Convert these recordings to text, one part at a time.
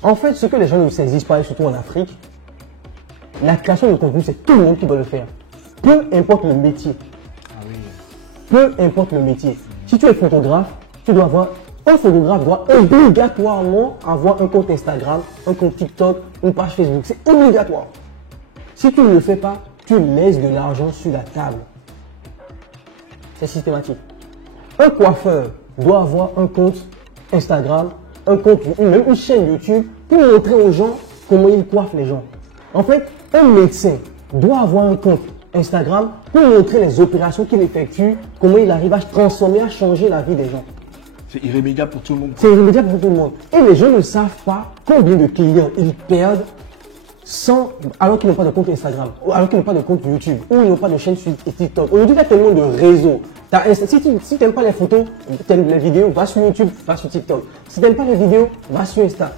En fait, ce que les gens ne saisissent pas, et surtout en Afrique, la création de contenu, c'est tout le monde qui doit le faire. Peu importe le métier. Ah oui. Peu importe le métier. Si tu es photographe, tu dois avoir... Un photographe doit obligatoirement avoir un compte Instagram, un compte TikTok, une page Facebook. C'est obligatoire. Si tu ne le fais pas, tu laisses de l'argent sur la table. C'est systématique. Un coiffeur doit avoir un compte Instagram, un compte, même une chaîne YouTube pour montrer aux gens comment il coiffe les gens. En fait, un médecin doit avoir un compte Instagram pour montrer les opérations qu'il effectue, comment il arrive à transformer, à changer la vie des gens. C'est irrémédiable pour tout le monde. C'est irrémédiable pour tout le monde. Et les gens ne savent pas combien de clients ils perdent alors qu'ils n'ont pas de compte Instagram, ou alors qu'ils n'ont pas de compte YouTube, ou ils n'ont pas de chaîne sur TikTok. Aujourd'hui, il y a tellement de réseaux. Si tu n'aimes pas les photos, tu aimes les vidéos, va sur YouTube, va sur TikTok. Si tu n'aimes pas les vidéos, va sur Insta.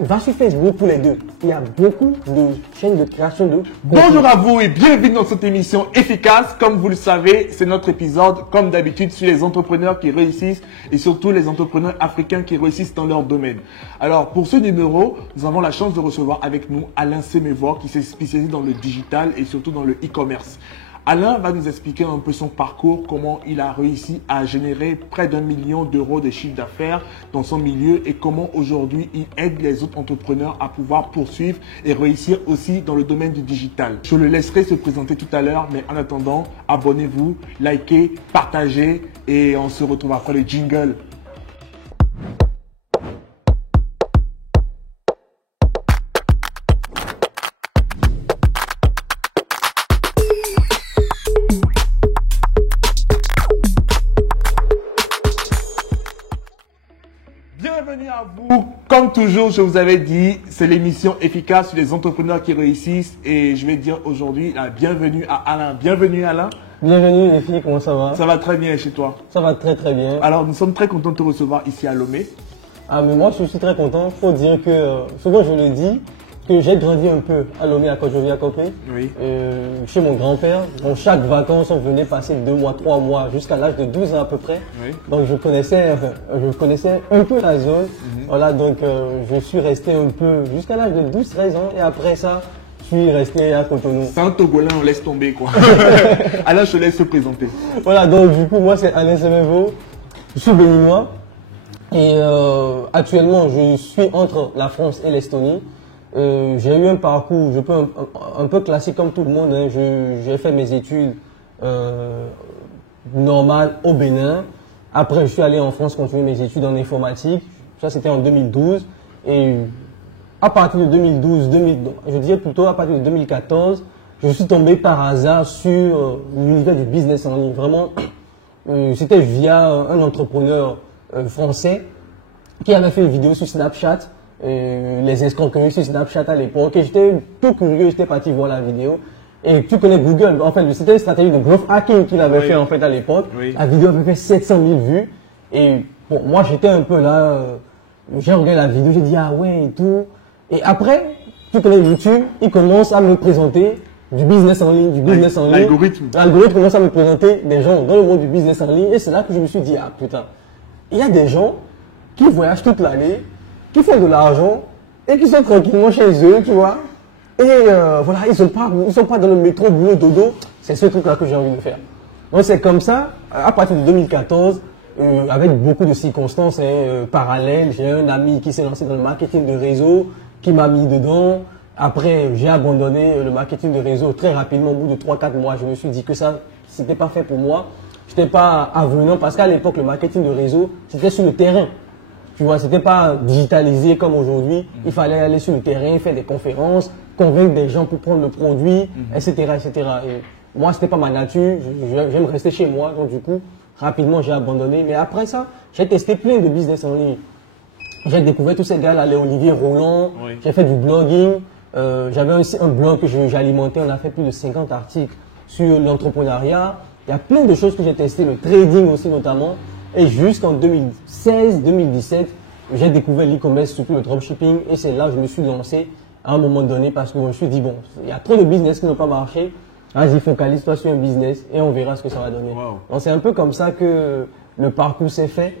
Va sur Facebook pour les deux. Il y a beaucoup de chaînes de création de... Bonjour à vous et bienvenue dans cette émission efficace. Comme vous le savez, c'est notre épisode, comme d'habitude, sur les entrepreneurs qui réussissent et surtout les entrepreneurs africains qui réussissent dans leur domaine. Alors, pour ce numéro, nous avons la chance de recevoir avec nous Alain Semevoire qui s'est spécialisé dans le digital et surtout dans le e-commerce. Alain va nous expliquer un peu son parcours, comment il a réussi à générer près d'1 million d'euros de chiffre d'affaires dans son milieu et comment aujourd'hui il aide les autres entrepreneurs à pouvoir poursuivre et réussir aussi dans le domaine du digital. Je le laisserai se présenter tout à l'heure, mais en attendant, abonnez-vous, likez, partagez et on se retrouve après le jingle. Bienvenue à vous. Comme toujours, je vous avais dit, c'est l'émission efficace sur les entrepreneurs qui réussissent et je vais dire aujourd'hui la bienvenue à Alain. Bienvenue Alain. Bienvenue les filles, comment ça va? Ça va très bien chez toi? Ça va très très bien. Alors nous sommes très contents de te recevoir ici à Lomé. Ah mais moi je suis très content. Il faut dire que, souvent je le dis, que j'ai grandi un peu à Lomé, à Côte-Jovie, à Côte-Ré, Oui. chez mon grand-père. Donc chaque vacances, on venait passer 2 mois, 3 mois, jusqu'à l'âge de 12 ans à peu près. Oui. Donc je connaissais un peu la zone. Voilà, donc je suis resté un peu jusqu'à l'âge de 12-13 ans. Et après ça, je suis resté à Cotonou. C'est un Togolais, on laisse tomber quoi. Alain, je te laisse se présenter. Voilà, donc du coup, moi c'est Alain Semevoire. Je suis béninois. Et actuellement, je suis entre la France et l'Estonie. J'ai eu un parcours, un peu classique comme tout le monde. Hein. J'ai fait mes études normales au Bénin. Après, je suis allé en France continuer mes études en informatique. Ça, c'était en 2012. Et à partir de 2012, je dirais plutôt à partir de 2014, je suis tombé par hasard sur l'univers du business en ligne. Vraiment, c'était via un entrepreneur français qui avait fait une vidéo sur Snapchat. Les escroqueries sur Snapchat à l'époque. Et j'étais tout curieux, j'étais parti voir la vidéo. Et tu connais Google, en fait, c'était une stratégie de growth hacking qu'il avait fait en fait à l'époque. Oui. La vidéo avait fait 700 000 vues. Et bon, moi j'étais un peu là, j'ai regardé la vidéo, j'ai dit ah ouais et tout. Et après, tu connais YouTube, il commence à me présenter du business en ligne, L'algorithme. L'algorithme commence à me présenter des gens dans le monde du business en ligne. Et c'est là que je me suis dit ah putain, il y a des gens qui voyagent toute l'année, qui font de l'argent et qui sont tranquillement chez eux, tu vois. Et voilà, ils sont pas dans le métro, boulot, dodo. C'est ce truc-là que j'ai envie de faire. Donc c'est comme ça, à partir de 2014, avec beaucoup de circonstances parallèles, j'ai un ami qui s'est lancé dans le marketing de réseau, qui m'a mis dedans. Après, j'ai abandonné le marketing de réseau très rapidement, au bout de 3-4 mois. Je me suis dit que ça, c'était pas fait pour moi. J'étais pas avenant parce qu'à l'époque, le marketing de réseau, c'était sur le terrain. Tu vois, c'était pas digitalisé comme aujourd'hui. Il fallait aller sur le terrain, faire des conférences, convaincre des gens pour prendre le produit, etc., etc. Et moi, c'était pas ma nature. J'aime rester chez moi. Donc, du coup, rapidement, j'ai abandonné. Mais après ça, j'ai testé plein de business en ligne. J'ai découvert tous ces gars-là, les Olivier Roland. Oui. J'ai fait du blogging. J'avais aussi un blog que j'alimentais. On a fait plus de 50 articles sur l'entrepreneuriat. Il y a plein de choses que j'ai testées, le trading aussi notamment. Et jusqu'en 2016-2017, j'ai découvert l'e-commerce, surtout le dropshipping. Et c'est là que je me suis lancé à un moment donné parce que je me suis dit, bon, il y a trop de business qui n'ont pas marché. Vas-y, focalise-toi sur un business et on verra ce que ça va donner. Wow. Donc c'est un peu comme ça que le parcours s'est fait.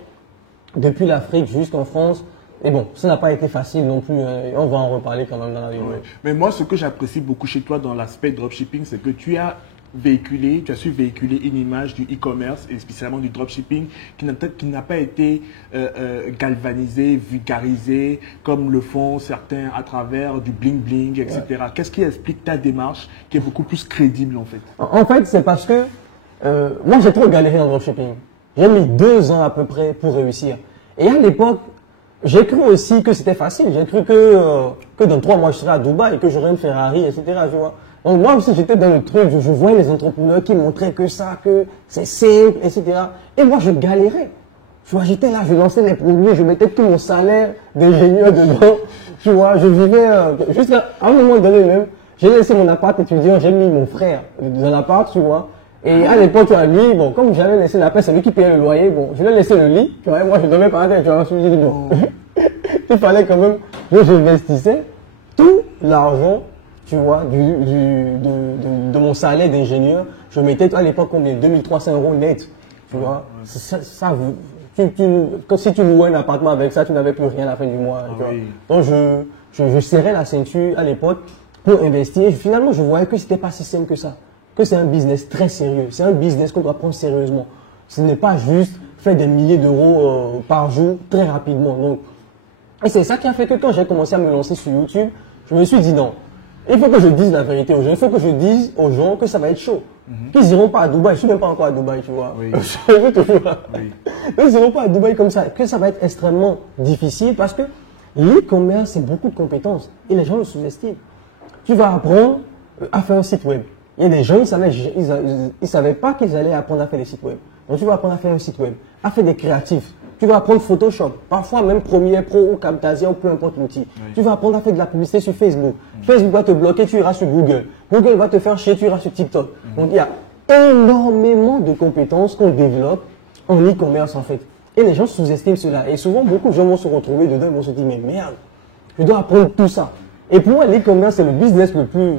Depuis l'Afrique jusqu'en France, Et bon, ça n'a pas été facile non plus. On va en reparler quand même dans la vidéo. Ouais. Mais moi, ce que j'apprécie beaucoup chez toi dans l'aspect dropshipping, c'est que tu as su véhiculer une image du e-commerce et spécialement du dropshipping qui n'a pas été galvanisé, vulgarisé comme le font certains à travers du bling bling, etc. Ouais. Qu'est-ce qui explique ta démarche qui est beaucoup plus crédible en fait? En fait, c'est parce que moi j'ai trop galéré en dropshipping. J'ai mis 2 ans à peu près pour réussir. Et à l'époque, j'ai cru aussi que c'était facile. J'ai cru que dans 3 mois je serais à Dubaï, que j'aurais une Ferrari, etc. Tu vois. Donc moi aussi j'étais dans le truc, je voyais les entrepreneurs qui montraient que ça, que c'est simple, etc. Et moi je galérais. Tu vois, j'étais là, je lançais les produits, je mettais tout mon salaire d'ingénieur dedans. Tu vois, je vivais jusqu'à un moment donné même, j'ai laissé mon appart étudiant, j'ai mis mon frère dans l'appart, tu vois. Et à l'époque, tu vois, lui, bon, comme j'avais laissé l'appart, c'est lui qui payait le loyer, bon, je lui ai laissé le lit, tu vois, et moi je dormais par terre, tu vois, je me suis dit, bon, il fallait quand même que j'investissais tout l'argent, tu vois, de mon salaire d'ingénieur. Je mettais à l'époque combien? 2300 € net, tu vois. Comme si tu louais un appartement avec ça, tu n'avais plus rien à la fin du mois. Tu vois. Oui. Donc je serrais la ceinture à l'époque pour investir. Et finalement, je voyais que c'était pas si simple que ça. Que c'est un business très sérieux. C'est un business qu'on doit prendre sérieusement. Ce n'est pas juste faire des milliers d'euros par jour très rapidement. Donc, et c'est ça qui a fait que quand j'ai commencé à me lancer sur YouTube, je me suis dit non. Il faut que je dise la vérité aux gens. Il faut que je dise aux gens que ça va être chaud. Qu'ils n'iront pas à Dubaï. Je ne suis même pas encore à Dubaï, tu vois. Oui. Oui. Ils n'iront pas à Dubaï comme ça. Que ça va être extrêmement difficile parce que l'e-commerce, c'est beaucoup de compétences. Et les gens le sous-estiment. Tu vas apprendre à faire un site web. Il y a des gens, ils savaient pas qu'ils allaient apprendre à faire des sites web. Donc tu vas apprendre à faire un site web, à faire des créatifs. Tu vas apprendre Photoshop, parfois même Premiere Pro ou Camtasia ou peu importe l'outil. Oui. Tu vas apprendre à faire de la publicité sur Facebook. Facebook va te bloquer, tu iras sur Google. Google va te faire chier, tu iras sur TikTok. Donc il y a énormément de compétences qu'on développe en e-commerce en fait. Et les gens sous-estiment cela. Et souvent, beaucoup de gens vont se retrouver dedans et vont se dire, mais merde, je dois apprendre tout ça. Et pour moi, l'e-commerce, c'est le business le plus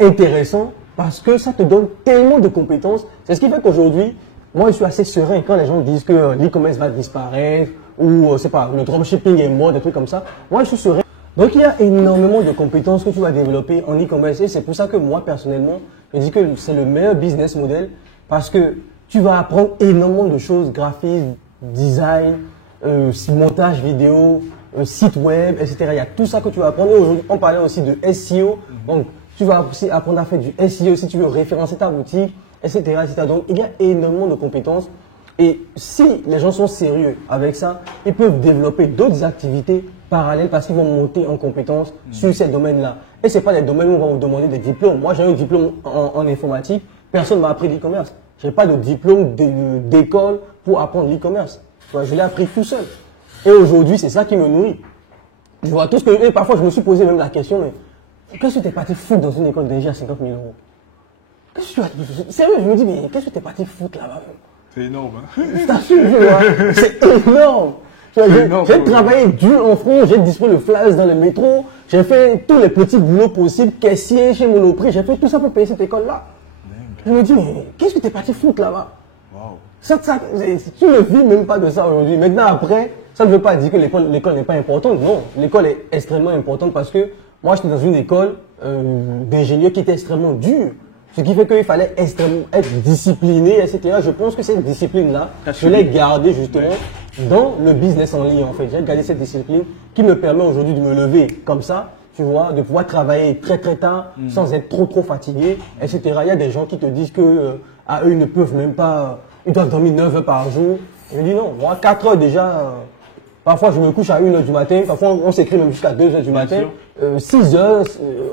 intéressant parce que ça te donne tellement de compétences. C'est ce qui fait qu'aujourd'hui, moi, je suis assez serein quand les gens disent que l'e-commerce va disparaître ou, c'est pas, le dropshipping est mort, des trucs comme ça. Moi, je suis serein. Donc, il y a énormément de compétences que tu vas développer en e-commerce et c'est pour ça que moi, personnellement, je dis que c'est le meilleur business model parce que tu vas apprendre énormément de choses, graphisme, design, montage vidéo, site web, etc. Il y a tout ça que tu vas apprendre. Aujourd'hui, on parlait aussi de SEO. Donc, tu vas aussi apprendre à faire du SEO si tu veux référencer ta boutique, etc., etc. Donc, il y a énormément de compétences. Et si les gens sont sérieux avec ça, ils peuvent développer d'autres activités parallèles parce qu'ils vont monter en compétences sur ces domaines-là. Et ce n'est pas des domaines où on va vous demander des diplômes. Moi, j'ai un diplôme en informatique. Personne ne m'a appris l'e-commerce. Je n'ai pas de diplôme d'école pour apprendre l'e-commerce. Je l'ai appris tout seul. Et aujourd'hui, c'est ça qui me nourrit. Je vois tout ce que... Et parfois, je me suis posé même la question, mais qu'est-ce que tu es parti foutre dans une école d'ingénieur à 50 000 €? Qu'est-ce que tu as... Sérieux, je me dis, mais qu'est-ce que tu es parti foutre là-bas? C'est énorme, hein? Je t'assure, tu vois. C'est énorme. J'ai travaillé dur en France, j'ai distribué le flyers dans le métro, j'ai fait tous les petits boulots possibles, caissier chez Monoprix, j'ai fait tout ça pour payer cette école-là. Je me dis, mais qu'est-ce que tu es parti foutre là-bas? Wow. Tu ne vis même pas de ça aujourd'hui. Maintenant, après, ça ne veut pas dire que l'école n'est pas importante. Non, l'école est extrêmement importante parce que moi, j'étais dans une école d'ingénieur qui était extrêmement dure. Ce qui fait qu'il fallait être discipliné, etc. Je pense que cette discipline-là, je l'ai gardée justement dans le business en ligne, en fait. J'ai gardé cette discipline qui me permet aujourd'hui de me lever comme ça, tu vois, de pouvoir travailler très très tard sans être trop fatigué, etc. Il y a des gens qui te disent que à eux, ils ne peuvent même pas, ils doivent dormir 9 heures par jour. Je dis non, moi 4 heures déjà, parfois je me couche à 1 heure du matin, parfois on s'écrit même jusqu'à 2 heures du matin. 6 heures,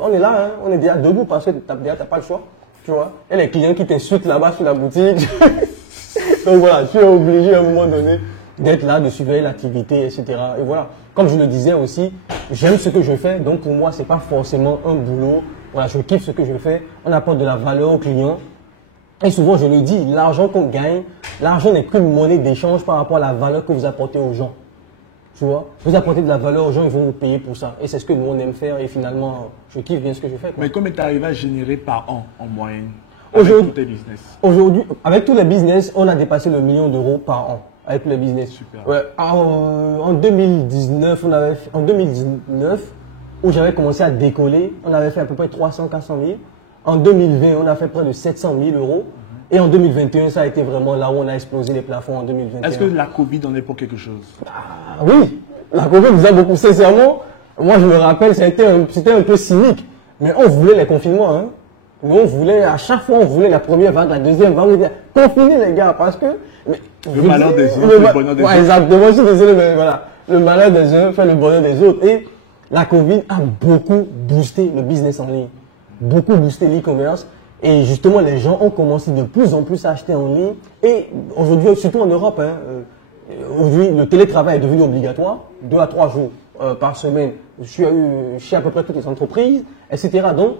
on est là, hein, on est déjà debout parce que t'as pas le choix. Tu vois, et les clients qui t'insultent là-bas sur la boutique. Donc voilà, tu es obligé à un moment donné d'être là, de surveiller l'activité, etc. Et voilà, comme je le disais aussi, j'aime ce que je fais, donc pour moi, c'est pas forcément un boulot. Voilà, je kiffe ce que je fais, on apporte de la valeur aux clients. Et souvent, je le dis, l'argent qu'on gagne, l'argent n'est qu'une monnaie d'échange par rapport à la valeur que vous apportez aux gens. Tu vois, vous apportez de la valeur aux gens, ils vont vous payer pour ça. Et c'est ce que nous, on aime faire. Et finalement, je kiffe bien ce que je fais. Mais combien tu arrives à générer par an, en moyenne, avec tous tes business? Aujourd'hui, avec tous les business, on a dépassé le 1 000 000 € par an. avec le business. Super. Ouais, en 2019, en 2019, où j'avais commencé à décoller, on avait fait à peu près 300-400 000. En 2020, on a fait près de 700 000 euros. Et en 2021, ça a été vraiment là où on a explosé les plafonds en 2021. Est-ce que la Covid en est pour quelque chose? Oui, la Covid nous a beaucoup. Sincèrement, moi je me rappelle, c'était un peu cynique. Mais on voulait les confinements. Hein. Mais on voulait, à chaque fois, on voulait la première vague, la deuxième vague. On disait, confinez les gars, parce que... le malheur des uns, le bonheur des autres. Exactement, je suis désolé, mais voilà. Le malheur des uns fait le bonheur des autres. Et la Covid a beaucoup boosté le business en ligne. Beaucoup boosté l'e-commerce. Et justement, les gens ont commencé de plus en plus à acheter en ligne. Et aujourd'hui, surtout en Europe, hein, aujourd'hui, le télétravail est devenu obligatoire, 2 à 3 jours par semaine, chez à peu près toutes les entreprises, etc. Donc,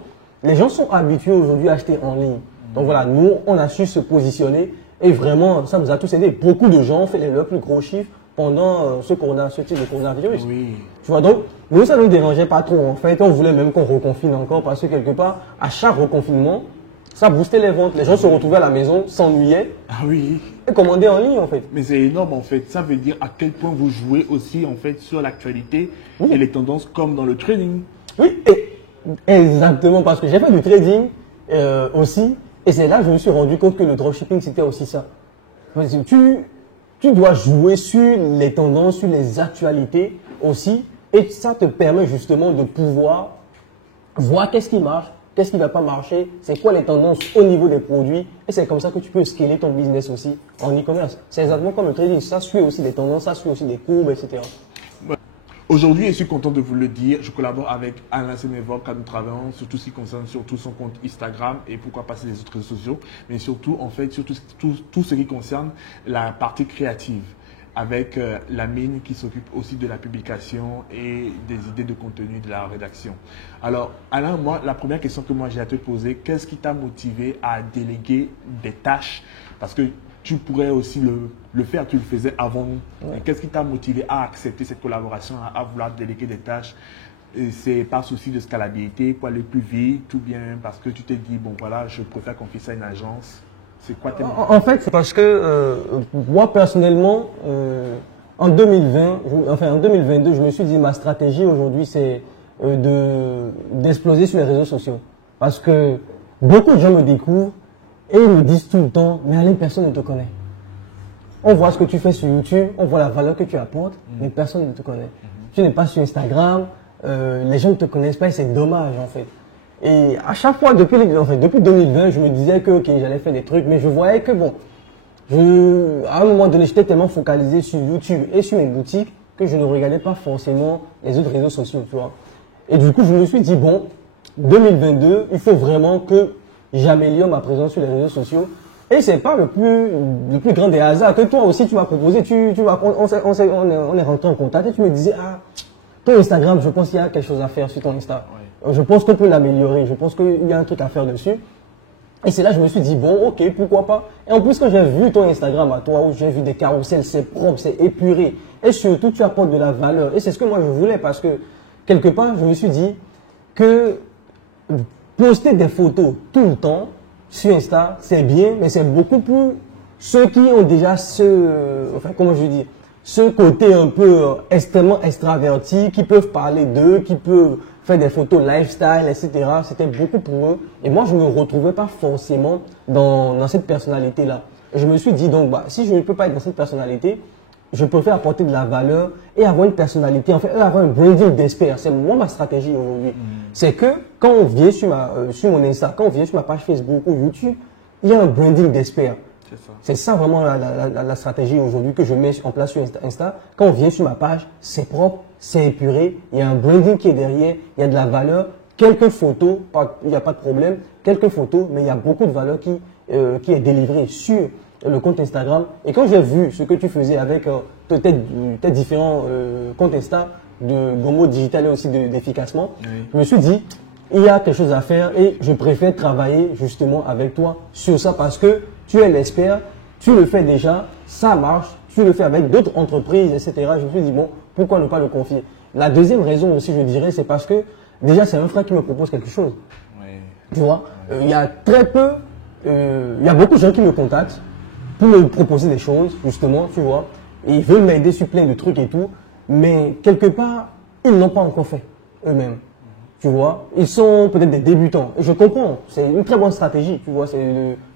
les gens sont habitués aujourd'hui à acheter en ligne. Donc voilà, nous, on a su se positionner et vraiment, ça nous a tous aidé. Beaucoup de gens ont fait leurs plus gros chiffres pendant ce type de coronavirus. Oui. Tu vois, donc, nous, ça ne nous dérangeait pas trop. En fait, on voulait même qu'on reconfine encore parce que quelque part, à chaque reconfinement, ça boostait les ventes. Les gens se retrouvaient à la maison, s'ennuyaient Ah oui. et commandaient en ligne en fait. Mais c'est énorme en fait. Ça veut dire à quel point vous jouez aussi en fait sur l'actualité et les tendances comme dans le trading. Oui, exactement, parce que j'ai fait du trading aussi. Et c'est là que je me suis rendu compte que le dropshipping, c'était aussi ça. Parce que tu dois jouer sur les tendances, sur les actualités aussi. Et ça te permet justement de pouvoir voir qu'est-ce qui marche, qu'est-ce qui ne va pas marcher, c'est quoi les tendances au niveau des produits. Et c'est comme ça que tu peux scaler ton business aussi en e-commerce. C'est exactement comme le trading. Ça suit aussi les tendances, ça suit aussi des courbes, etc. Aujourd'hui, je suis content de vous le dire. Je collabore avec Alain Sénévor quand nous travaillons sur tout ce qui concerne surtout son compte Instagram et pourquoi passer les autres réseaux sociaux, mais surtout en fait sur tout ce qui concerne la partie créative avec la mine qui s'occupe aussi de la publication et des idées de contenu de la rédaction. Alors Alain, moi, la première question que moi j'ai à te poser, qu'est-ce qui t'a motivé à déléguer des tâches? Parce que tu pourrais aussi le faire, tu le faisais avant nous. Ouais. Qu'est-ce qui t'a motivé à accepter cette collaboration, à vouloir déléguer des tâches? C'est par souci de scalabilité, pour aller plus vite, ou bien parce que tu t'es dit, bon voilà, je préfère confier ça à une agence? C'est quoi tes motifs? En fait, c'est parce que moi personnellement, en 2020, en 2022, je me suis dit, ma stratégie aujourd'hui, c'est d'exploser sur les réseaux sociaux. Parce que beaucoup de gens me découvrent et ils me disent tout le temps, mais Alain, personne ne te connaît. On voit ce que tu fais sur YouTube, on voit la valeur que tu apportes, mais personne ne te connaît. Tu n'es pas sur Instagram, les gens ne te connaissent pas et c'est dommage en fait. Et à chaque fois, depuis 2020, je me disais que okay, j'allais faire des trucs, mais je voyais que bon, à un moment donné, j'étais tellement focalisé sur YouTube et sur mes boutiques que je ne regardais pas forcément les autres réseaux sociaux, tu vois. Et du coup, je me suis dit, bon, 2022, il faut vraiment que j'améliore ma présence sur les réseaux sociaux. Et c'est pas le plus grand des hasards que toi aussi tu m'as proposé. On est rentré en contact et tu me disais, ah, ton Instagram, je pense qu'il y a quelque chose à faire sur ton Insta. Ouais. Je pense qu'on peut l'améliorer. Je pense qu'il y a un truc à faire dessus. Et c'est là que je me suis dit, bon, ok, pourquoi pas. Et en plus, quand j'ai vu ton Instagram à toi, où j'ai vu des carousels, c'est propre, c'est épuré. Et surtout, tu apportes de la valeur. Et c'est ce que moi je voulais parce que, quelque part, je me suis dit que poster des photos tout le temps sur Insta, c'est bien, mais c'est beaucoup plus ceux qui ont déjà ce côté un peu extrêmement extraverti, qui peuvent parler d'eux, qui peuvent faire des photos lifestyle, etc. C'était beaucoup pour eux. Et moi, je ne me retrouvais pas forcément dans cette personnalité-là. Et je me suis dit, donc, si je ne peux pas être dans cette personnalité, je préfère apporter de la valeur et avoir une personnalité, en fait, avoir un branding d'expert. C'est moi ma stratégie aujourd'hui. C'est que quand on vient sur mon Insta, quand on vient sur ma page Facebook ou YouTube, il y a un branding d'expert. C'est ça vraiment la stratégie aujourd'hui que je mets en place sur Insta. Quand on vient sur ma page, c'est propre, c'est épuré, il y a un branding qui est derrière, il y a de la valeur, quelques photos, il n'y a pas de problème, quelques photos, mais il y a beaucoup de valeur qui est délivrée sur le compte Instagram. Et quand j'ai vu ce que tu faisais avec tes différents comptes Insta de Gomo Digital et aussi d'Efficacement, je me suis dit, il y a quelque chose à faire et je préfère travailler justement avec toi sur ça parce que tu es l'expert, tu le fais déjà, ça marche, tu le fais avec d'autres entreprises, etc. Je me suis dit, bon, pourquoi ne pas le confier? La deuxième raison aussi, je dirais, c'est parce que déjà, c'est un frère qui me propose quelque chose. Tu vois, il y a très peu, il y a beaucoup de gens qui me contactent pour me proposer des choses, justement, tu vois. Et ils veulent m'aider sur plein de trucs et tout. Mais quelque part, ils n'ont pas encore fait eux-mêmes. Tu vois, ils sont peut-être des débutants. Et je comprends, c'est une très bonne stratégie, tu vois.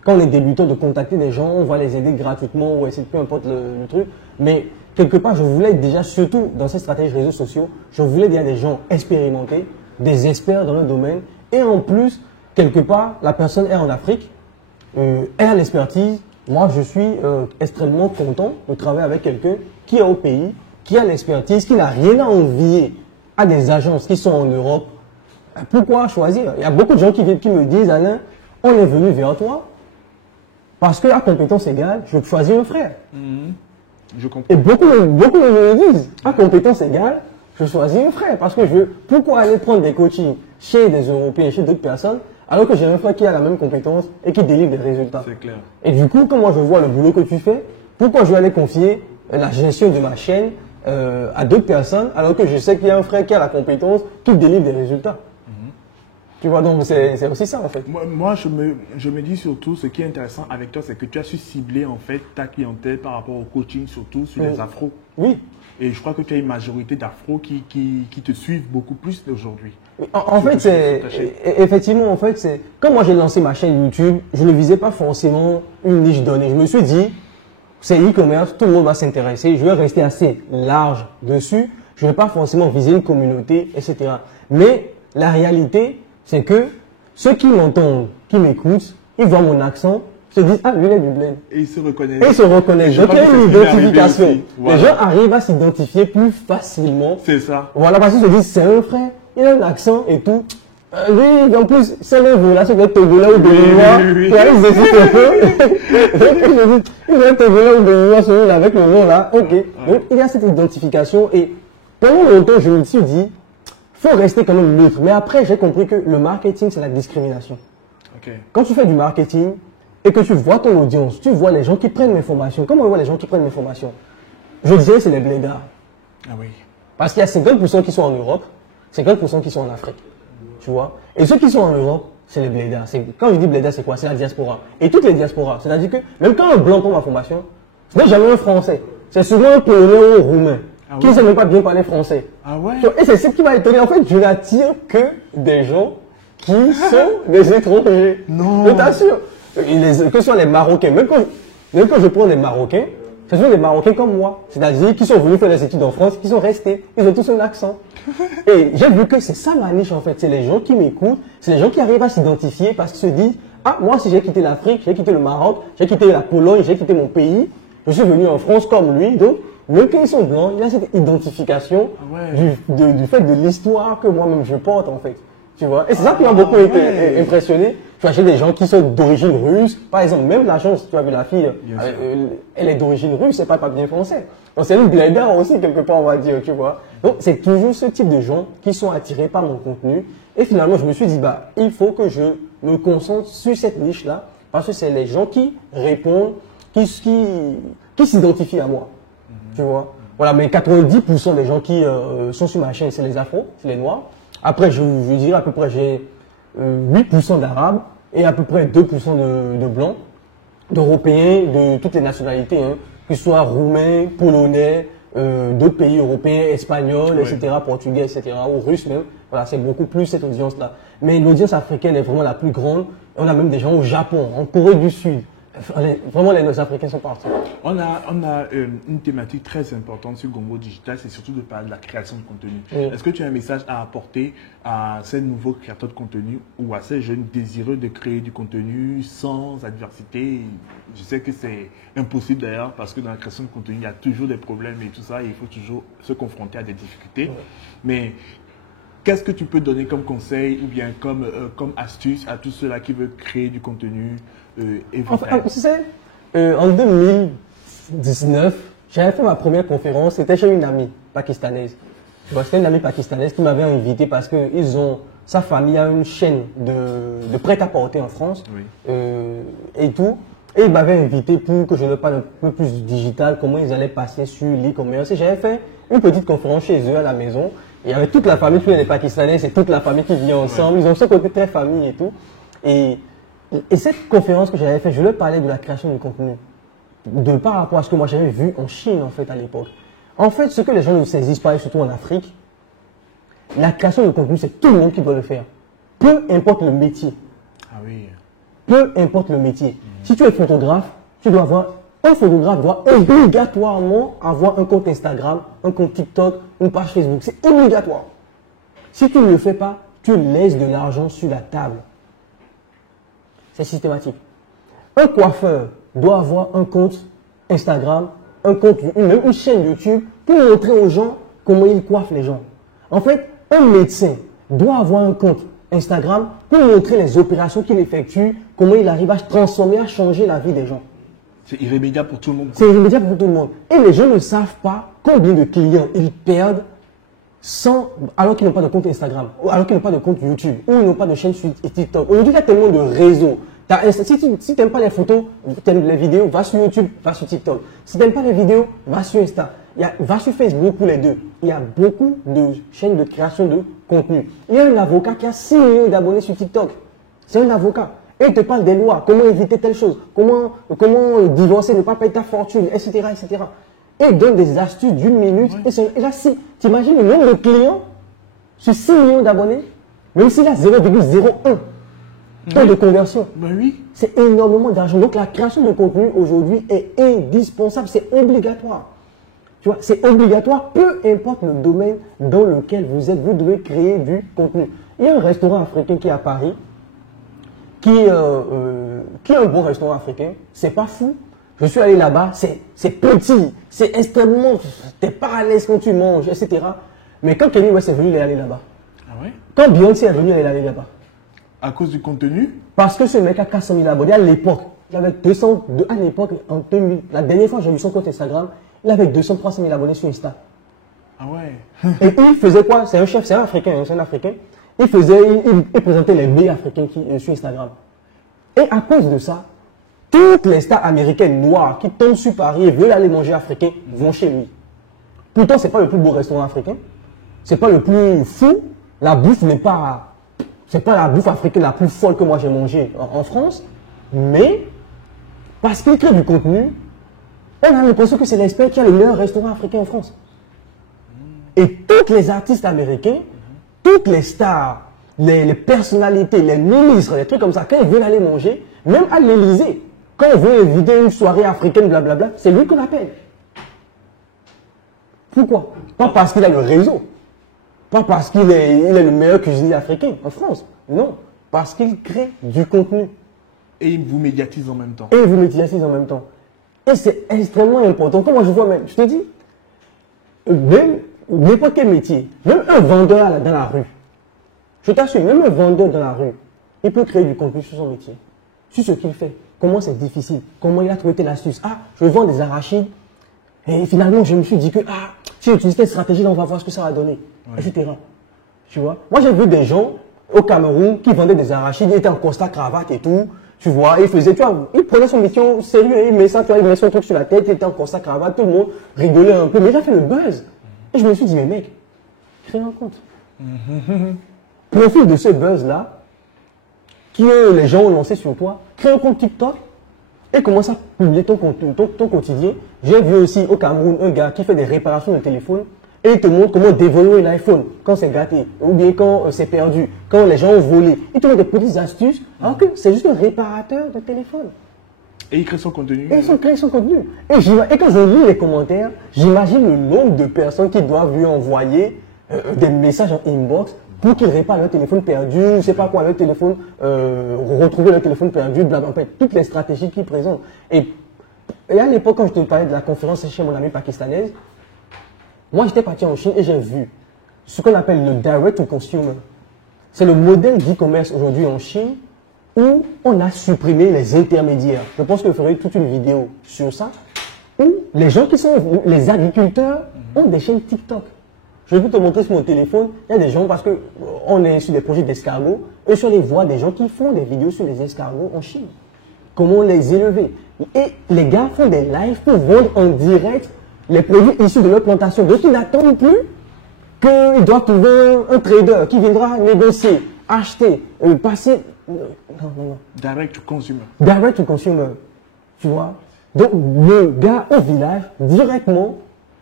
Quand on est débutant, de contacter des gens, on va les aider gratuitement ou essayer, peu importe le truc. Mais quelque part, je voulais déjà, surtout dans cette stratégie réseaux sociaux, je voulais déjà des gens expérimentés, des experts dans le domaine. Et en plus, quelque part, la personne est en Afrique, elle a l'expertise. Moi, je suis extrêmement content de travailler avec quelqu'un qui est au pays, qui a l'expertise, qui n'a rien à envier à des agences qui sont en Europe. Pourquoi choisir? Il y a beaucoup de gens qui viennent qui me disent, Alain, on est venu vers toi parce qu'à compétence égale, je choisis un frère. Je comprends. Et beaucoup me disent, à compétence égale, je choisis un frère parce que pourquoi aller prendre des coachings chez des Européens, chez d'autres personnes, alors que j'ai un frère qui a la même compétence et qui délivre des résultats. C'est clair. Et du coup, quand moi je vois le boulot que tu fais, pourquoi je vais aller confier la gestion de ma chaîne à d'autres personnes alors que je sais qu'il y a un frère qui a la compétence, qui délivre des résultats. Tu vois, donc c'est aussi ça en fait. Moi je me dis surtout, ce qui est intéressant avec toi, c'est que tu as su cibler en fait ta clientèle par rapport au coaching, surtout sur les afros. Oui. Et je crois que tu as une majorité d'afros qui te suivent beaucoup plus aujourd'hui. En fait, effectivement, en fait, c'est quand moi j'ai lancé ma chaîne YouTube, je ne visais pas forcément une niche donnée. Je me suis dit, c'est e-commerce, tout le monde va s'intéresser, je vais rester assez large dessus, je ne vais pas forcément viser une communauté, etc. Mais la réalité, c'est que ceux qui m'entendent, qui m'écoutent, ils voient mon accent, se disent, ah, lui, il est du bled. Et ils se reconnaissent. Et ils se reconnaissent. Donc, il y a une identification. Voilà. Les gens arrivent à s'identifier plus facilement. C'est ça. Voilà, parce qu'ils se disent, c'est un frère, il a un accent et tout. Lui, en plus, c'est le là, c'est le Togolais ou Béninois. Tu vois, ils hésitent un peu. Donc, ils me disent, il est un Togolais ou Béninois, celui-là, avec le nom là. Ok. Donc, il y a cette identification. Et pendant longtemps, je me suis dit, faut rester quand même neutre. Mais après, j'ai compris que le marketing, c'est la discrimination. Okay. Quand tu fais du marketing et que tu vois ton audience, tu vois les gens qui prennent l'information. Comment on voit les gens qui prennent l'information? Je disais, c'est les blédards. Ah oui. Parce qu'il y a 50% qui sont en Europe, 50% qui sont en Afrique. Tu vois? Et ceux qui sont en Europe, c'est les blédards. Quand je dis blédards, c'est quoi? C'est la diaspora. Et toutes les diasporas. C'est-à-dire que même quand un blanc prend ma formation, ce n'est jamais un français. C'est souvent un polonais ou un roumain. Ah qui ne sait même pas bien parler français. Ah ouais? Et c'est ce qui m'a étonné. En fait, je n'attire que des gens qui sont des étrangers. Non. Je t'assure. Que ce soit les Marocains. Même quand je prends des Marocains, ce sont des Marocains comme moi. C'est-à-dire qui sont venus faire des études en France, qui sont restés. Ils ont tous un accent. Et j'ai vu que c'est ça ma niche en fait. C'est les gens qui m'écoutent. C'est les gens qui arrivent à s'identifier parce qu'ils se disent, ah, moi si j'ai quitté l'Afrique, j'ai quitté le Maroc, j'ai quitté la Pologne, j'ai quitté mon pays, je suis venu en France comme lui. Donc, même quand ils sont blancs, il y a cette identification du fait de l'histoire que moi-même je porte en fait. Tu vois? Et c'est ça qui m'a beaucoup été impressionné. Tu vois, j'ai des gens qui sont d'origine russe. Par exemple, même l'agence, tu as vu la fille, elle est d'origine russe, elle parle pas bien français. Donc c'est une blédard aussi quelque part, on va dire, tu vois. Donc c'est toujours ce type de gens qui sont attirés par mon contenu. Et finalement, je me suis dit, bah, il faut que je me concentre sur cette niche-là parce que c'est les gens qui répondent, qui s'identifient à moi. Tu vois? Voilà, mais 90% des gens qui sont sur ma chaîne, c'est les afros, c'est les noirs. Après, je dirais à peu près, j'ai 8% d'arabes et à peu près 2% de blancs, d'européens, de toutes les nationalités, hein, que ce soit roumains, polonais, d'autres pays européens, espagnols, etc., portugais, etc., ou russes même. Voilà, c'est beaucoup plus cette audience-là. Mais l'audience africaine est vraiment la plus grande. On a même des gens au Japon, en Corée du Sud. Vraiment, les Africains sont partis. On a une thématique très importante sur Gombo Digital, c'est surtout de parler de la création de contenu. Est-ce que tu as un message à apporter à ces nouveaux créateurs de contenu ou à ces jeunes désireux de créer du contenu sans adversité? Je sais que c'est impossible d'ailleurs parce que dans la création de contenu, il y a toujours des problèmes et tout ça, et il faut toujours se confronter à des difficultés. Mais qu'est-ce que tu peux donner comme conseil ou bien comme astuce à tous ceux-là qui veulent créer du contenu tu sais, en 2019, j'avais fait ma première conférence, c'était chez une amie pakistanaise. C'était une amie pakistanaise qui m'avait invité parce que sa famille a une chaîne de prêt-à-porter en France et tout. Et il m'avait invité pour que je leur parle un peu plus du digital, comment ils allaient passer sur l'e-commerce. Et j'avais fait une petite conférence chez eux à la maison. Il y avait toute la famille, tous les Pakistanais, c'est toute la famille qui vit ensemble. Ils ont ce côté très famille et tout. Et cette conférence que j'avais faite, je leur parlais de la création du contenu. par rapport à ce que moi j'avais vu en Chine, en fait, à l'époque. En fait, ce que les gens ne saisissent pas, et surtout en Afrique, la création de contenu, c'est tout le monde qui doit le faire. Peu importe le métier. Ah oui. Peu importe le métier. Si tu es photographe, tu dois avoir, un photographe doit obligatoirement avoir un compte Instagram, un compte TikTok, une page Facebook. C'est obligatoire. Si tu ne le fais pas, tu laisses de l'argent sur la table. C'est systématique. Un coiffeur doit avoir un compte Instagram, un compte, même une chaîne YouTube pour montrer aux gens comment il coiffe les gens. En fait, un médecin doit avoir un compte Instagram pour montrer les opérations qu'il effectue, comment il arrive à transformer, à changer la vie des gens. C'est irrémédiable pour tout le monde. C'est irrémédiable pour tout le monde. Et les gens ne savent pas combien de clients ils perdent alors qu'ils n'ont pas de compte Instagram, ou alors qu'ils n'ont pas de compte YouTube, ou ils n'ont pas de chaîne sur TikTok. Aujourd'hui, il y a tellement de réseaux. Si tu n'aimes pas les photos, tu aimes les vidéos, va sur YouTube, va sur TikTok. Si tu n'aimes pas les vidéos, va sur Insta. Va sur Facebook pour les deux. Il y a beaucoup de chaînes de création de contenu. Il y a un avocat qui a 6 millions d'abonnés sur TikTok. C'est un avocat. Et il te parle des lois, comment éviter telle chose, comment divorcer, ne pas payer ta fortune, etc., etc. Et il donne des astuces d'une minute. Oui. Et là, tu imagines le nombre de clients sur 6 millions d'abonnés, même s'il a 0,01 taux de conversion. Ben oui. C'est énormément d'argent. Donc la création de contenu aujourd'hui est indispensable, c'est obligatoire. Tu vois, c'est obligatoire, peu importe le domaine dans lequel vous êtes, vous devez créer du contenu. Il y a un restaurant africain qui est à Paris, qui est un bon restaurant africain, c'est pas fou. Je suis allé là-bas, c'est petit, c'est extrêmement, t'es pas à l'aise quand tu manges, etc. Mais quand Kanye West est venu, il est allé là-bas. Ah ouais? Quand Beyoncé est venu, elle est allée là-bas. À cause du contenu? Parce que ce mec a 400 000 abonnés à l'époque. Il avait 200, à l'époque, en 2000, la dernière fois que j'ai vu son compte Instagram, il avait 200-300 000 abonnés sur Insta. Ah ouais. Et il faisait quoi? C'est un chef, c'est un Africain, c'est un Africain. Il présentait les meilleurs Africains sur Instagram. Et à cause de ça, toutes les stars américaines noires qui tombent sur Paris et veulent aller manger africain vont chez lui. Pourtant, c'est pas le plus beau restaurant africain. C'est pas le plus fou. La bouffe n'est pas, c'est pas la bouffe africaine la plus folle que moi j'ai mangée en France. Mais, parce qu'il crée du contenu, on a l'impression que c'est l'expert qui a le meilleur restaurant africain en France. Et tous les artistes américains, toutes les stars, les personnalités, les ministres, les trucs comme ça, quand ils veulent aller manger, même à l'Élysée, quand on veut inviter une soirée africaine, blablabla, c'est lui qu'on appelle. Pourquoi? Pas parce qu'il a le réseau. Pas parce qu'il est le meilleur cuisinier africain en France. Non. Parce qu'il crée du contenu. Et il vous médiatise en même temps. Et il vous médiatise en même temps. Et c'est extrêmement important. Comme moi je vois même, je te dis, même n'importe quel métier, même un vendeur dans la rue, je t'assure, même un vendeur dans la rue, il peut créer du contenu sur son métier, sur ce qu'il fait, comment c'est difficile, comment il a trouvé telle astuce. Ah, je vends des arachides, et finalement je me suis dit que, si j'utilise cette stratégie, là, on va voir ce que ça va donner, etc. Tu vois, moi j'ai vu des gens au Cameroun qui vendaient des arachides, ils étaient en costard cravate et tout. Tu vois, il faisait, tu vois, il prenait son métier au sérieux, il met ça, tu vois, il met son truc sur la tête, il était en costard cravate, tout le monde rigolait un peu, mais il a fait le buzz. Et je me suis dit, mais mec, crée un compte. Profite de ce buzz-là, les gens ont lancé sur toi, crée un compte TikTok et commence à publier ton contenu, ton quotidien. J'ai vu aussi au Cameroun un gars qui fait des réparations de téléphone et il te montre comment dévoler l'iPhone quand c'est gâté, ou bien quand c'est perdu, quand les gens ont volé. Il te montre des petites astuces, alors que c'est juste un réparateur de téléphone. Et il crée son contenu. Et il crée son contenu. Et quand je lis les commentaires, j'imagine le nombre de personnes qui doivent lui envoyer des messages en inbox pour qu'il répare leur téléphone perdu, je ne sais pas quoi, leur téléphone, retrouver leur téléphone perdu, blablabla. En fait, toutes les stratégies qu'il présente. Et à l'époque, quand je te parlais de la conférence chez mon amie pakistanaise, moi, j'étais parti en Chine et j'ai vu ce qu'on appelle le direct to consumer. C'est le modèle d'e-commerce aujourd'hui en Chine où on a supprimé les intermédiaires. Je pense que je ferai toute une vidéo sur ça. Où les gens qui sont, les agriculteurs, ont des chaînes TikTok. Je vais vous te montrer sur mon téléphone. Il y a des gens, parce qu'on est sur des projets d'escargots, et sur les voies des gens qui font des vidéos sur les escargots en Chine. Comment les élever. Et les gars font des lives pour vendre en direct les produits issus de leur plantation. Donc ils n'attendent plus qu'ils doivent trouver un trader qui viendra négocier, acheter, passer. Non. Direct to consumer. Direct to consumer. Tu vois? Donc, le gars au village, directement,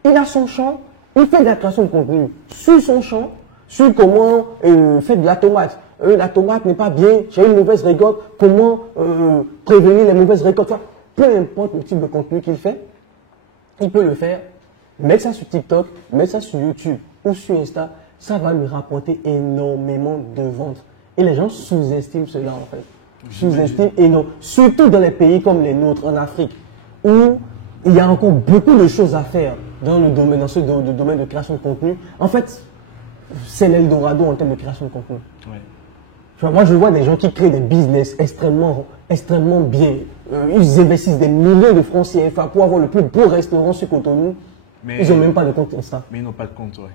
il a son champ, il fait de la création de contenu sur son champ, sur comment faire de la tomate. La tomate n'est pas bien, j'ai une mauvaise récolte, comment prévenir les mauvaises récoltes. Enfin, peu importe le type de contenu qu'il fait, il peut le faire, mettre ça sur TikTok, mettre ça sur YouTube ou sur Insta, ça va lui rapporter énormément de ventes. Et les gens sous-estiment cela en fait. Sous-estiment énormément. Surtout dans les pays comme les nôtres, en Afrique, où il y a encore beaucoup de choses à faire dans le domaine, dans ce domaine de création de contenu. En fait, c'est l'Eldorado en termes de création de contenu. Ouais. Tu vois, moi, je vois des gens qui créent des business extrêmement bien. Ils investissent des millions de francs CFA pour avoir le plus beau restaurant sur Cotonou. Mais, ils n'ont même pas de compte Insta. Mais ils n'ont pas de compte, ouais.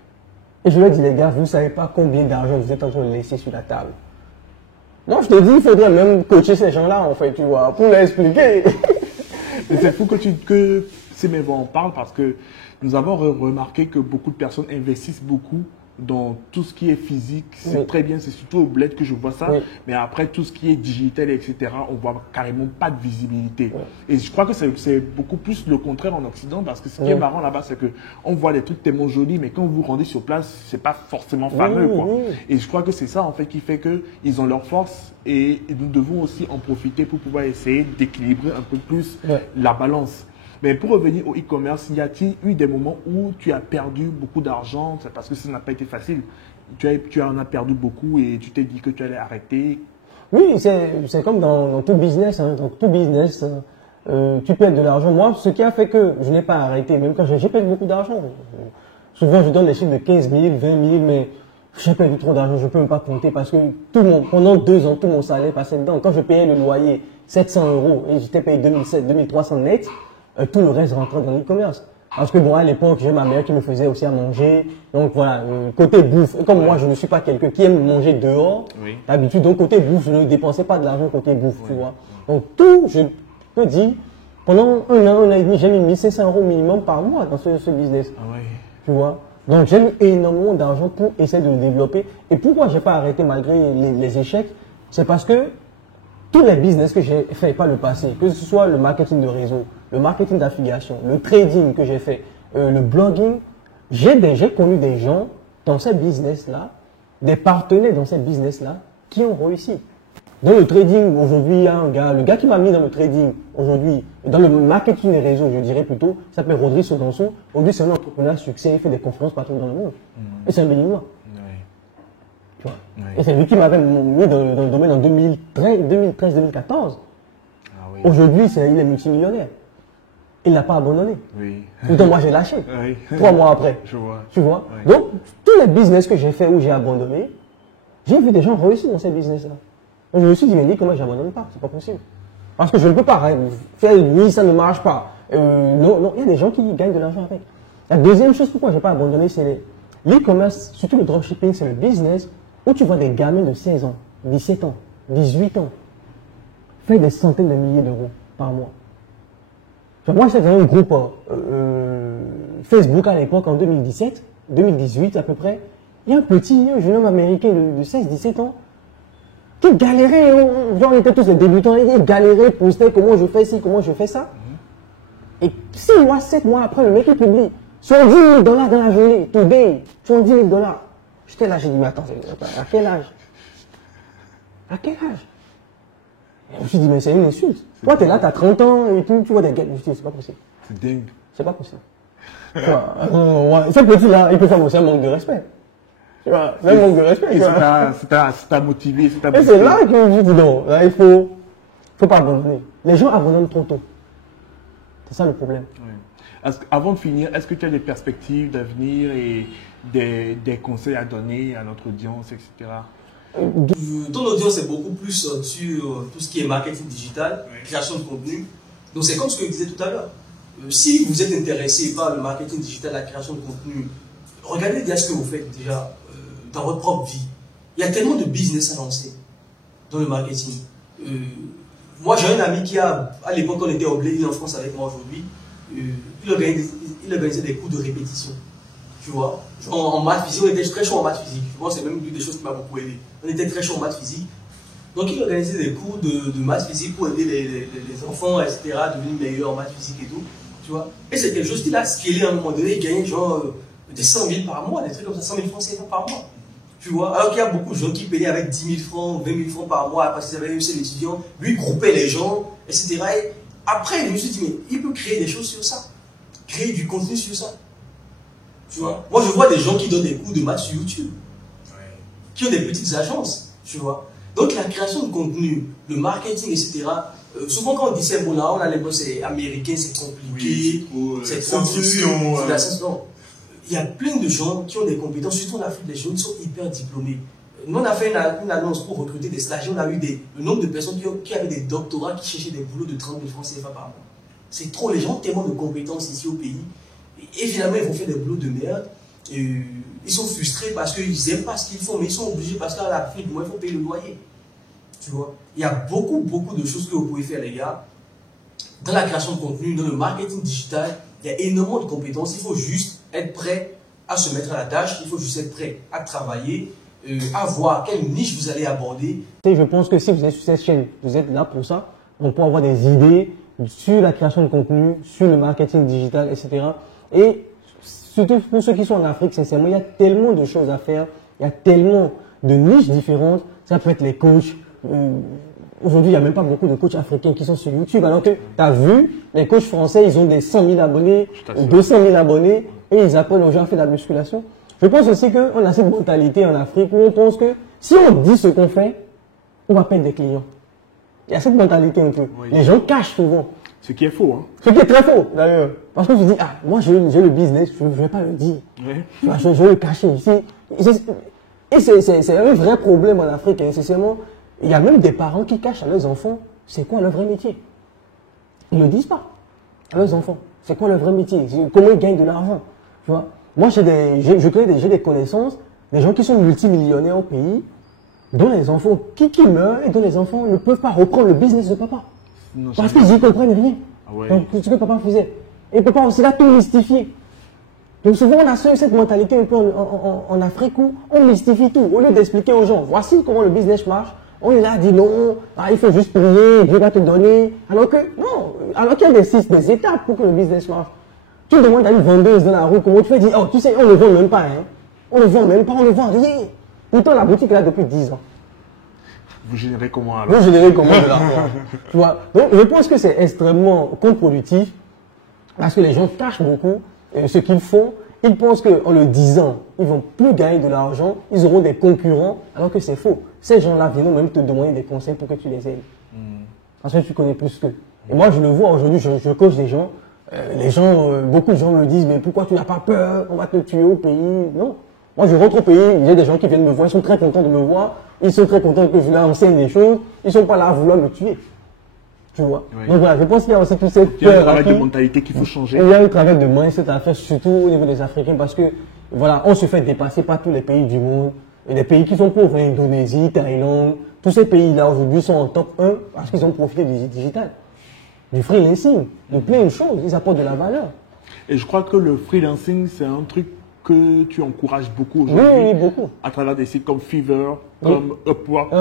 Et je leur dis, les gars, vous ne savez pas combien d'argent vous êtes en train de laisser sur la table. Non, je te dis, il faudrait même coacher ces gens-là, en fait, tu vois, pour leur expliquer. Et c'est fou que Semevo en parle parce que nous avons remarqué que beaucoup de personnes investissent beaucoup dans tout ce qui est physique. C'est Oui. très bien, c'est surtout au bled que je vois ça. Oui. Mais après, tout ce qui est digital, etc., on voit carrément pas de visibilité. Oui. Et je crois que c'est beaucoup plus le contraire en Occident parce que ce qui Oui. est marrant là-bas, c'est que on voit des trucs tellement jolis, mais quand vous vous rendez sur place, c'est pas forcément fameux, Oui, quoi. oui. Et je crois que c'est ça, en fait, qui fait qu'ils ont leur force et nous devons aussi en profiter pour pouvoir essayer d'équilibrer un peu plus Ouais. la balance. Mais pour revenir au e-commerce, y a-t-il eu des moments où tu as perdu beaucoup d'argent? C'est parce que ça n'a pas été facile. Tu en as perdu beaucoup et tu t'es dit que tu allais arrêter. Oui, c'est comme dans tout business. Hein. Dans tout business, tu perds de l'argent. Moi, ce qui a fait que je n'ai pas arrêté, même quand j'ai perdu beaucoup d'argent. Souvent, je donne les chiffres de 15 000, 20 000, mais j'ai perdu trop d'argent. Je ne peux même pas compter parce que pendant 2 ans, tout mon salaire passait dedans. Quand je payais le loyer 700 € et j'étais payé 2300 net, tout le reste rentrait dans l'e-commerce. Parce que bon, à l'époque, j'ai ma mère qui me faisait aussi à manger. Donc voilà, côté bouffe, et comme moi, je ne suis pas quelqu'un qui aime manger dehors, Oui. d'habitude, donc côté bouffe, je ne dépensais pas de l'argent côté bouffe, tu vois. Donc tout, je peux dire, pendant un an et demi, j'ai mis 1500 € minimum par mois dans ce business, Ah ouais. tu vois. Donc j'ai mis énormément d'argent pour essayer de le développer. Et pourquoi j'ai pas arrêté malgré les échecs? C'est parce que tous les business que j'ai fait par le passé, que ce soit le marketing de réseau, le marketing d'affiliation, le trading que j'ai fait, le blogging, j'ai connu des gens dans ces business-là, des partenaires dans ces business-là, qui ont réussi. Dans le trading, aujourd'hui, il y a un gars, le gars qui m'a mis dans le trading, aujourd'hui, dans le marketing des réseaux, je dirais plutôt, il s'appelle Rodrigue Sodanson. Aujourd'hui, c'est un entrepreneur à succès, il fait des conférences partout dans le monde. Et c'est un béninois. Ouais. Tu vois. Oui. Et c'est lui qui m'avait mis dans le domaine en 2013-2014. Ah oui. Aujourd'hui, il est multimillionnaire. Il n'a pas abandonné. Oui. Pourtant, moi, j'ai lâché. Oui. 3 mois après. Je vois. Tu vois. Oui. Donc, tous les business que j'ai fait où j'ai abandonné, j'ai vu des gens réussir dans ces business-là. Donc, je me suis dit, mais comment j'abandonne pas? C'est pas possible. Parce que je ne peux pas faire, oui, ça ne marche pas. Non, il y a des gens qui gagnent de l'argent avec. La deuxième chose pourquoi je n'ai pas abandonné, c'est l'e-commerce, surtout le dropshipping, c'est le business où tu vois des gamins de 16 ans, 17 ans, 18 ans faire des centaines de milliers d'euros par mois. Moi, j'étais dans un groupe Facebook à l'époque, en 2017, 2018 à peu près. Il y a un jeune homme américain de 16-17 ans qui galérait. On était tous des débutants. Il galérait, postait comment je fais ci, comment je fais ça. Et 6 mois, 7 mois après, le mec il publie 70 000 $ dans la journée, today, 70 000 $. J'étais là, j'ai dit, mais attends, à quel âge? À quel âge? Et je me suis dit, mais c'est une insulte. Toi, t'es là, t'as 30 ans et tout, tu vois des gars. Je me suis dit, c'est pas possible. C'est dingue. C'est pas possible. Tu vois, ouais, ce petit-là, il peut faire aussi un manque de respect. Tu vois, c'est un manque de respect. Et Tu vois. ça t'a motivé, ça t'a Et c'est là que je me dis, non, là, il faut pas abandonner. Les gens abandonnent trop tôt. C'est ça le problème. Ouais. Avant de finir, est-ce que tu as des perspectives d'avenir et des conseils à donner à notre audience, etc.? Ton audience est beaucoup plus sur tout ce qui est marketing digital, création de contenu. Donc c'est comme ce que je disais tout à l'heure. Si vous êtes intéressé par le marketing digital, la création de contenu, regardez déjà ce que vous faites déjà dans votre propre vie. Il y a tellement de business à lancer dans le marketing. Moi j'ai un ami qui à l'époque on était au bled, il est en France avec moi aujourd'hui, il organisait des cours de répétition. Tu vois, en maths physique, on était très chaud en maths physique. Moi, c'est même une des choses qui m'a beaucoup aidé. On était très chaud en maths physique. Donc, il organisait des cours de maths physique pour aider les enfants, etc., à devenir meilleurs en maths physique et tout. Tu vois. Et c'est quelque chose qu'il a scalé à un moment donné. Il gagnait genre des 100 000 par mois, des trucs comme ça, 100 000 francs CFA par mois. Tu vois. Alors qu'il y a beaucoup de gens qui payaient avec 10 000 francs, 20 000 francs par mois parce qu'ils avaient réussi l'étudiant. Lui, il groupait les gens, etc. Et après, je me suis dit, mais il peut créer des choses sur ça. Créer du contenu sur ça. Tu vois. Moi, je vois des gens qui donnent des cours de maths sur YouTube. Qui ont des petites agences. Tu vois. Donc la création de contenu, le marketing, etc. Souvent quand on dit c'est bon là, on a l'impression que c'est américain, c'est compliqué, c'est trop dur. Il y a plein de gens qui ont des compétences, surtout en Afrique, les gens qui sont hyper diplômés. Nous on a fait une annonce pour recruter des stagiaires, on a eu le nombre de personnes qui avaient des doctorats qui cherchaient des boulots de 30 000 francs CFA par mois. C'est trop, les gens ont tellement de compétences ici au pays. Et finalement ils vont faire des boulots de merde. Ils sont frustrés parce qu'ils n'aiment pas ce qu'ils font, mais ils sont obligés parce qu'à l'Afrique, il faut payer le loyer. Tu vois, il y a beaucoup de choses que vous pouvez faire, les gars. Dans la création de contenu, dans le marketing digital, il y a énormément de compétences. Il faut juste être prêt à se mettre à la tâche. Il faut juste être prêt à travailler, à voir quelle niche vous allez aborder. Je pense que si vous êtes sur cette chaîne, vous êtes là pour ça. On peut avoir des idées sur la création de contenu, sur le marketing digital, etc. Et surtout pour ceux qui sont en Afrique, sincèrement, il y a tellement de choses à faire. Il y a tellement de niches différentes. Ça peut être les coachs. Aujourd'hui, il n'y a même pas beaucoup de coachs africains qui sont sur YouTube. Alors que tu as vu, les coachs français, ils ont des 100 000 abonnés, 200 000 abonnés, et ils apprennent aux gens à faire de la musculation. Je pense aussi qu'on a cette mentalité en Afrique où on pense que si on dit ce qu'on fait, on va perdre des clients. Il y a cette mentalité un peu. Oui. Les gens cachent souvent. Ce qui est faux. Hein. Ce qui est très faux, d'ailleurs. Parce que tu dis, ah, moi j'ai le business, je ne vais pas le dire. Oui. Je vais le cacher. Et c'est un vrai problème en Afrique, nécessairement. Il y a même des parents qui cachent à leurs enfants c'est quoi leur vrai métier. Ils ne le disent pas à leurs enfants. C'est quoi leur vrai métier? Comment ils gagnent de l'argent? Tu vois? Moi, j'ai des connaissances, des gens qui sont multimillionnaires au pays, dont les enfants qui meurent et dont les enfants ne peuvent pas reprendre le business de papa. Non, parce qu'ils n'y comprennent rien. Ah ouais. Donc, ce que papa faisait. Et papa aussi l'a tout mystifié. Donc souvent, on a cette mentalité un peu en Afrique où on mystifie tout. Au lieu d'expliquer aux gens, voici comment le business marche, on est là, dit non, il faut juste prier, Dieu va te donner. Alors que, non, alors qu'il y a des étapes pour que le business marche. Tu demandes à une vendeuse dans la rue comment tu fais, dis, oh, tu sais, on ne le vend même pas, hein. On ne le vend même pas, on ne vend rien. Pourtant, la boutique est là depuis 10 ans. Vous générez comment alors? Vous générez comment de l'argent? Tu vois? Donc, je pense que c'est extrêmement contre-productif parce que les gens cachent beaucoup ce qu'ils font. Ils pensent qu'en le disant, ils vont plus gagner de l'argent, ils auront des concurrents, alors que c'est faux. Ces gens-là viennent même te demander des conseils pour que tu les aides. Parce que tu connais plus qu'eux. Et moi, je le vois aujourd'hui, je coach des gens. Beaucoup de gens me disent, mais pourquoi tu n'as pas peur? On va te tuer au pays. Non. Moi, je rentre au pays, il y a des gens qui viennent me voir, ils sont très contents de me voir. Ils sont très contents que je leur enseigne des choses. Ils ne sont pas là à vouloir me tuer. Tu vois. Oui. Donc voilà, je pense qu'il y a aussi toute cette peur. Il y a un travail de mentalité qu'il faut changer. Il y a un travail de mindset à faire, surtout au niveau des Africains, parce que voilà, on se fait dépasser par tous les pays du monde. Et les pays qui sont pauvres, l'Indonésie, Thaïlande, tous ces pays-là aujourd'hui sont en top 1 parce qu'ils ont profité du digital, du freelancing, de plein de choses. Ils apportent de la valeur. Et je crois que le freelancing, c'est un truc que tu encourages beaucoup aujourd'hui. Oui, beaucoup. À travers des sites comme Fiverr, comme Upwork,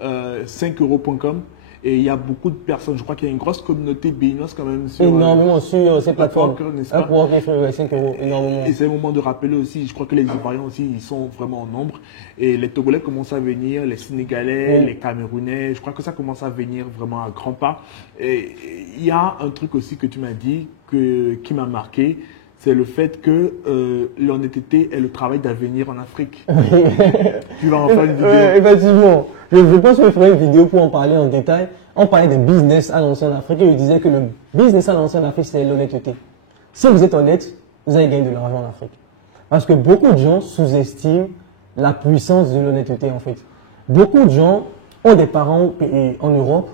5euros.com. Et il y a beaucoup de personnes, je crois qu'il y a une grosse communauté béninoise quand même sur énormément sur ces plateformes. Upwork, et 5 euros, énormément. Et c'est le moment de rappeler aussi, je crois que les Ivoiriens aussi, ils sont vraiment en nombre. Et les Togolais commencent à venir, les Sénégalais, les Camerounais, je crois que ça commence à venir vraiment à grands pas. Et il y a un truc aussi que tu m'as dit qui m'a marqué, c'est le fait que l'honnêteté est le travail d'avenir en Afrique. Tu vas en faire une vidéo. Effectivement. Je pense que je ferai une vidéo pour en parler en détail. On parlait de business à l'ancienne Afrique et je disais que le business à l'ancienne Afrique, c'est l'honnêteté. Si vous êtes honnête, vous allez gagner de l'argent en Afrique. Parce que beaucoup de gens sous-estiment la puissance de l'honnêteté en fait. Beaucoup de gens ont des parents en Europe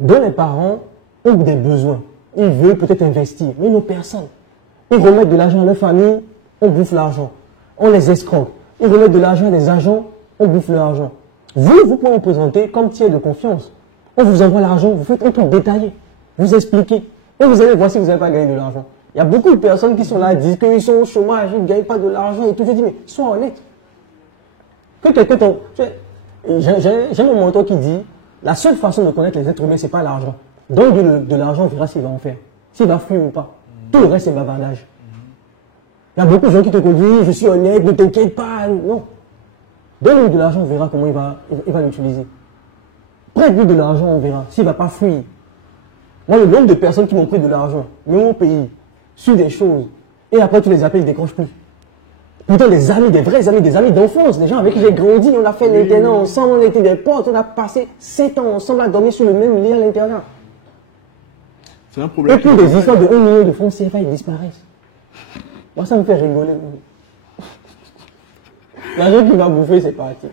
dont les parents ont des besoins. Ils veulent peut-être investir, mais ils n'ont personne. Ils remettent de l'argent à leur famille, on bouffe l'argent. On les escroque. Ils remettent de l'argent à des agents, on bouffe leur argent. Vous pouvez vous présenter comme tiers de confiance. On vous envoie l'argent, vous faites un truc détaillé. Vous expliquez. Et vous allez voir si vous n'avez pas gagné de l'argent. Il y a beaucoup de personnes qui sont là, disent qu'ils sont au chômage, ils ne gagnent pas de l'argent et tout. Je dis, mais sois honnête. Que quelqu'un J'ai mon mentor qui dit, la seule façon de connaître les êtres humains, c'est pas l'argent. Donne-lui de l'argent, on verra s'il va en faire. S'il va fuir ou pas. Tout le reste, c'est bavardage. Il y a beaucoup de gens qui te disent, je suis honnête, ne t'inquiète pas. Non. Donne-lui de l'argent, on verra comment il va l'utiliser. Prête-lui de l'argent, on verra s'il ne va pas fuir. Moi, le nombre de personnes qui m'ont pris de l'argent, même au pays, sur des choses, et après tu les appelles, ils ne décrochent plus. Pourtant, des amis, des vrais amis, des amis d'enfance, des gens avec qui j'ai grandi, on a fait l'internat ensemble, on était des potes, on a passé 7 ans ensemble à dormir sur le même lit à l'internat. C'est un problème. Et puis des histoires de 1 million de francs CFA, ils disparaissent. Moi, ça me fait rigoler. L'argent qui va bouffer, c'est parti.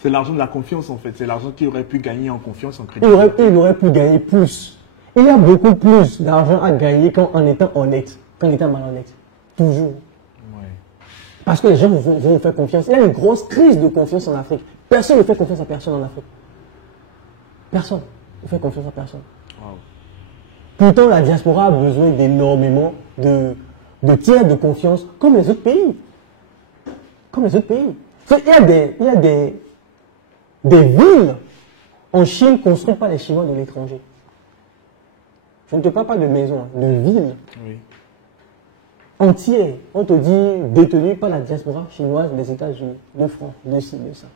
C'est l'argent de la confiance en fait. C'est l'argent qu'il aurait pu gagner en confiance, en crédit. Il aurait pu gagner plus. Il y a beaucoup plus d'argent à gagner en étant honnête, qu'en étant malhonnête. Toujours. Ouais. Parce que les gens vont vous faire confiance. Il y a une grosse crise de confiance en Afrique. Personne ne fait confiance à personne en Afrique. Personne ne fait confiance à personne. Wow. Pourtant, la diaspora a besoin d'énormément de tiers de confiance, comme les autres pays. Comme les autres pays. Il y a des villes en Chine construites par les Chinois de l'étranger. Je ne te parle pas de maisons, de villes entières. On te dit détenues par la diaspora chinoise des États-Unis, de France, de ci, de ça.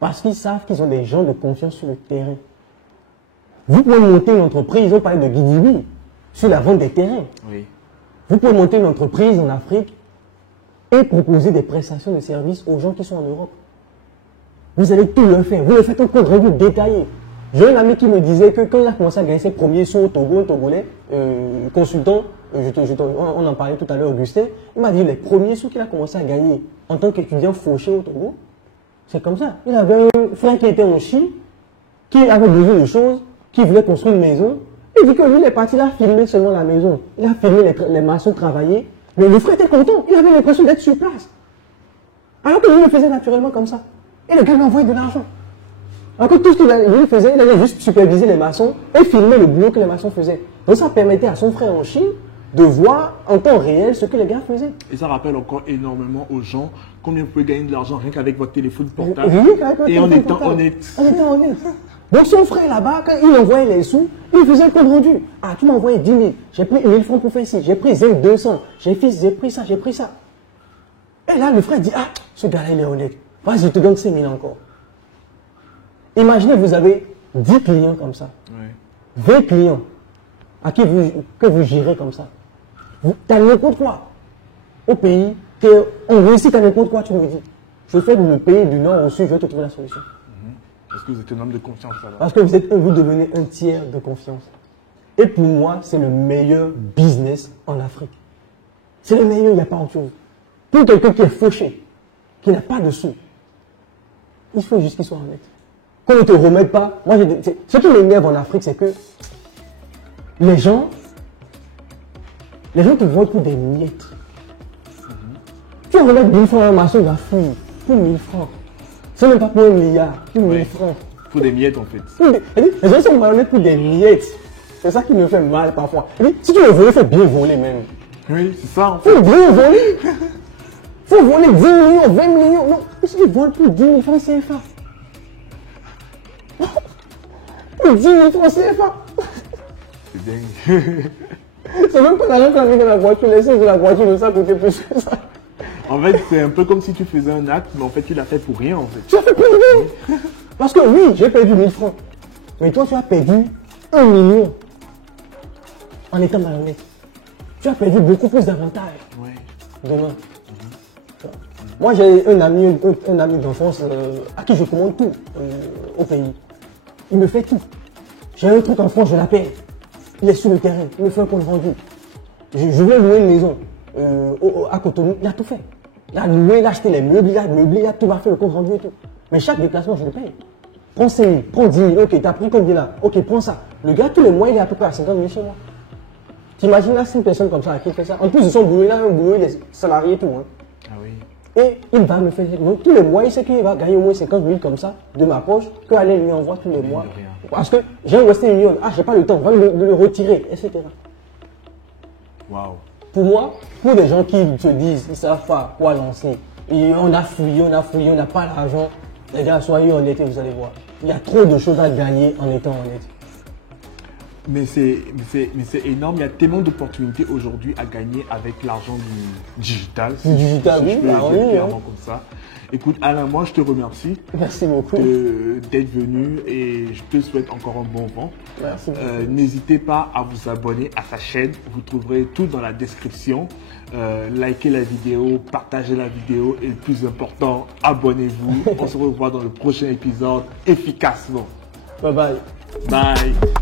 Parce qu'ils savent qu'ils ont des gens de confiance sur le terrain. Vous pouvez monter une entreprise, ils ont parlé de Guidibi, sur la vente des terrains. Oui. Vous pouvez monter une entreprise en Afrique et proposer des prestations de services aux gens qui sont en Europe. Vous allez tout le faire. Vous le faites au compte rendu détaillé. J'ai un ami qui me disait que quand il a commencé à gagner ses premiers sous au Togo, un Togolais, consultant, on en parlait tout à l'heure, Augustin, il m'a dit les premiers sous qu'il a commencé à gagner en tant qu'étudiant fauché au Togo, c'est comme ça. Il avait un frère qui était en Chine, qui avait besoin de choses, qui voulait construire une maison. Il dit que lui, il est parti là filmer seulement la maison. Il a filmé les maçons travailler. Mais le frère était content. Il avait l'impression d'être sur place. Alors que lui le faisait naturellement comme ça. Et le gars lui envoyait de l'argent. Alors que tout ce qu'il faisait, il allait juste superviser les maçons et filmer le boulot que les maçons faisaient. Donc ça permettait à son frère en Chine de voir en temps réel ce que les gars faisaient. Et ça rappelle encore énormément aux gens combien vous pouvez gagner de l'argent rien qu'avec votre téléphone portable. Et en étant honnête. En étant honnête. Donc son frère là-bas, quand il envoyait les sous, il faisait le compte rendu. Ah, tu m'as envoyé 10 000, j'ai pris 1000 francs pour faire ci, j'ai pris 200, j'ai pris ça, j'ai pris ça. Et là, le frère dit, ah, ce gars-là, il est honnête. Vas-y, je te donne 5 000 encore. Imaginez, vous avez 10 clients comme ça, 20 clients à qui que vous gérez comme ça. Tu as n'importe quoi. Au pays, on réussit, tu as n'importe quoi, tu me dis. Je fais le pays du Nord au Sud, je vais te trouver la solution. Parce que vous êtes un homme de confiance alors. Parce que vous devenez un tiers de confiance. Et pour moi, c'est le meilleur business en Afrique. C'est le meilleur, il n'y a pas autre chose. Pour quelqu'un qui est fauché, qui n'a pas de sous, il faut juste qu'il soit honnête. Qu'on ne te remette pas. Moi, ce qui m'énerve en Afrique, c'est que les gens te vendent pour des miettes. Tu vas remettre 1000 francs à un maçon, il va fuir. Pour 1000 francs. C'est même pas pour 1 milliard, pour 1000 francs. Pour des miettes en fait. Les gens sont malhonnêtes pour des miettes. C'est ça qui me fait mal parfois. Si tu veux voler, il faut bien voler même. Oui, c'est ça en fait. Il faut bien voler. Il faut voler 10 millions, 20 millions. Non, si tu voles pour 10 000 francs CFA. Pour 10 000 francs CFA. C'est dingue. C'est même pas l'argent qu'on a mis dans la voiture. L'essence de la voiture, de ça coûtait plus que ça. En fait, c'est un peu comme si tu faisais un acte, mais en fait, tu l'as fait pour rien en fait. Tu as fait pour rien. Parce que oui, j'ai perdu 1000 francs. Mais toi, tu as perdu 1 million en étant malhonnête. Tu as perdu beaucoup plus d'avantages demain. Moi, j'ai un ami d'enfance à qui je commande tout au pays. Il me fait tout. J'ai un truc en France, je l'appelle. Il est sur le terrain, il me fait un compte rendu. Je voulais louer une maison à Cotonou, il a tout fait. Il a loué, il a acheté les meubles, il a meublé, il a tout fait, le compte rendu et tout. Mais chaque déplacement, je le paye. Prends 5 000, prends 10 000, ok, t'as pris combien là? Ok, prends ça. Le gars, tous les mois, il est à peu près à 50 000 chez moi. T'imagines là, 5 personnes comme ça à qui il fait ça? En plus de son boulot, il a un boulot, il est salarié et tout. Hein. Ah oui. Et il va me faire. Donc tous les mois, il sait qu'il va gagner au moins 50 000 comme ça de ma poche, que Alain lui envoie tous les mois. Parce que j'ai un Western Union, ah, j'ai pas le temps, va le retirer, etc. Waouh. Pour moi, pour des gens qui se disent, ils ne savent pas quoi lancer, et on a fouillé, on n'a pas l'argent, Les gars, soyez honnêtes et vous allez voir. Il y a trop de choses à gagner en étant honnête. Mais c'est énorme. Il y a tellement d'opportunités aujourd'hui à gagner avec l'argent du digital. Du digital, si oui, je peux bah le oui, dire clairement hein. comme ça. Écoute, Alain, moi, je te remercie Merci beaucoup. d'être venu et je te souhaite encore un bon vent. Merci beaucoup. N'hésitez pas à vous abonner à sa chaîne. Vous trouverez tout dans la description. Likez la vidéo, partagez la vidéo et le plus important, abonnez-vous. On se revoit dans le prochain épisode efficacement. Bye bye. Bye.